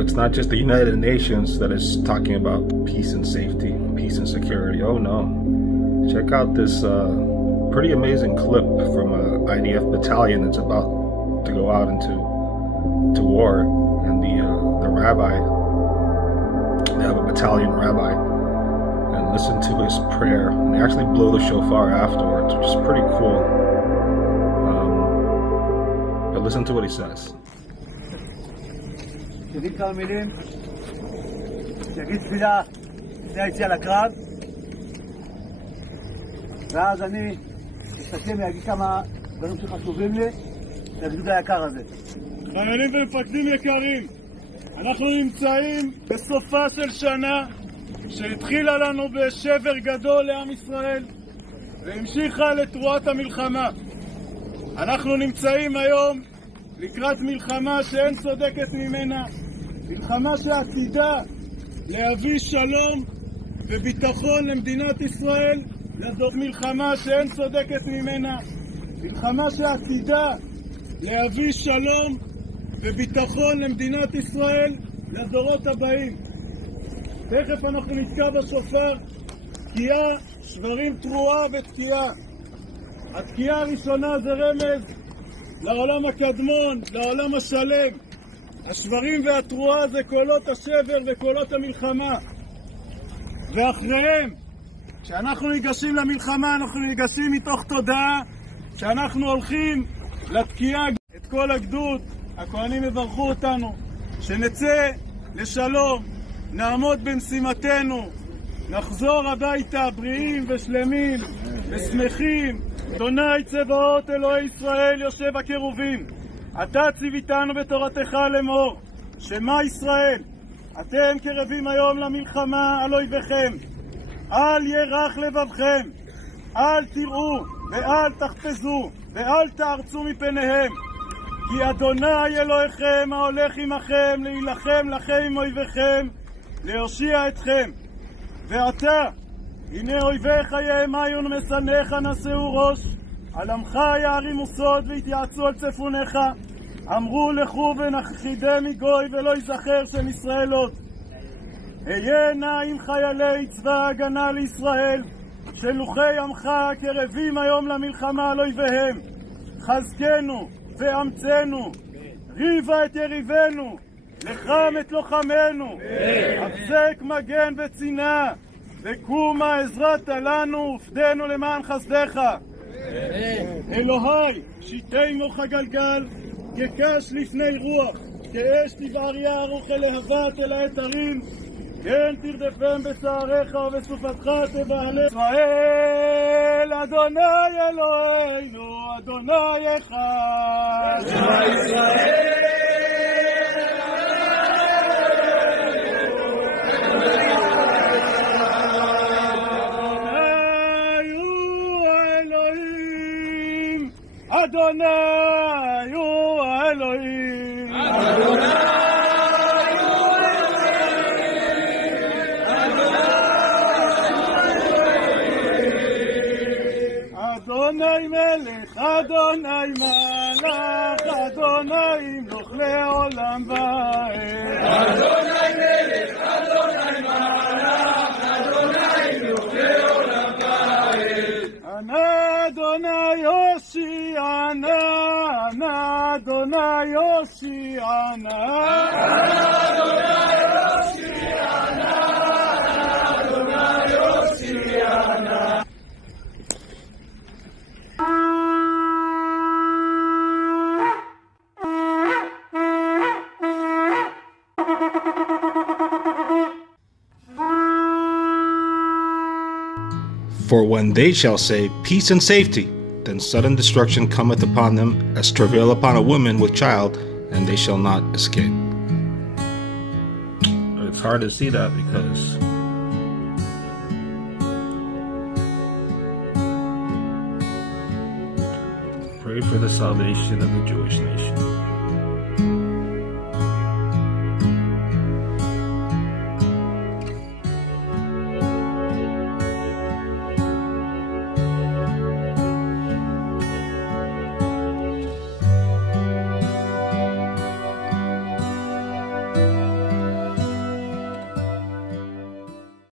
it's not just the United Nations that is talking about peace and safety, peace and security. Oh no. Check out this pretty amazing clip from an IDF battalion that's about to go out into war. And the rabbi, they have a battalion rabbi, and listen to his prayer. And they actually blow the shofar afterwards, which is pretty cool. But listen to what he says. תגיד כמה מילים, תגיד תפילה לפני היציאה לקרב, ואז אני אסתכל ואגיד כמה דברים שחשובים לי לגדוד היקר הזה. חיילים ומפקדים יקרים, אנחנו נמצאים בסופה של שנה שהתחילה לנו בשבר גדול לעם ישראל והמשיכה לתרועת המלחמה. אנחנו נמצאים היום לקראת מלחמה שאין צודקת ממנה, מלחמה שעתידה להביא שלום וביטחון למדינת ישראל, לדור מלחמה שאין צודקת ממנה, מלחמה שעתידה להביא שלום וביטחון למדינת ישראל לדורות הבאים. תכף אנחנו נתקע בשופר, תקיעה, שברים, תרועה ותקיעה. התקיעה הראשונה זה רמז לעולם הקדמון, לעולם השלם. השברים והתרועה זה קולות השבר וקולות המלחמה. ואחריהם, כשאנחנו ניגשים למלחמה, אנחנו ניגשים מתוך תודעה שאנחנו הולכים לתקיעה. את כל הגדוד, הכהנים יברכו אותנו, שנצא לשלום, נעמוד במשימתנו, נחזור הביתה בריאים ושלמים ושמחים. אדוני צבאות אלוהי ישראל יושב הקרובים, אתה ציוויתנו בתורתך לאמור, שמע ישראל, אתם קרבים היום למלחמה על אויביכם, אל ירח לבבכם, אל תראו ואל תחפזו ואל תארצו מפניהם, כי אדוני אלוהיכם ההולך עמכם להילחם לכם עם אויביכם, להושיע אתכם. ועתה הנה אויביך יהמיון ומשנאיך נשאו ראש, על עמך יערימו סוד והתייעצו על צפוניך, אמרו לכו ונכחידם מגוי ולא ייזכר שם ישראל עוד. היה נא עם חיילי צבא הגנה לישראל, שלוחי עמך קרבים היום למלחמה על אויביהם, חזקנו ואמצנו, ריבה את יריבנו, לחם את לוחמנו, הפסק מגן וצינה, וקומה עזרת לנו ופדנו למען חסדך. אלוהי שיטי מוח הגלגל כקש לפני רוח, כאש תבער יער וכלהבת אל היתרים, כן תרדפם בצעריך ובסופתך תבהלה. ישראל אדוני אלוהינו אדוני אחד. ישראל אדוני הוא האלוהים, אדוני הוא האלוהים, אדוני מלך, אדוני מלך, אדוני ימלוך לעולם ועד. אדוני מלך, אדוני מלך, אדוני ימלוך לעולם ועד. אדוני יושיענה, אדוני יושיענה, אדוני יושיענה, אדוני יושיענה. For when they shall say, peace and safety, then sudden destruction cometh upon them, as travail upon a woman with child, and they shall not escape. It's hard to see that because pray for the salvation of the Jewish nation.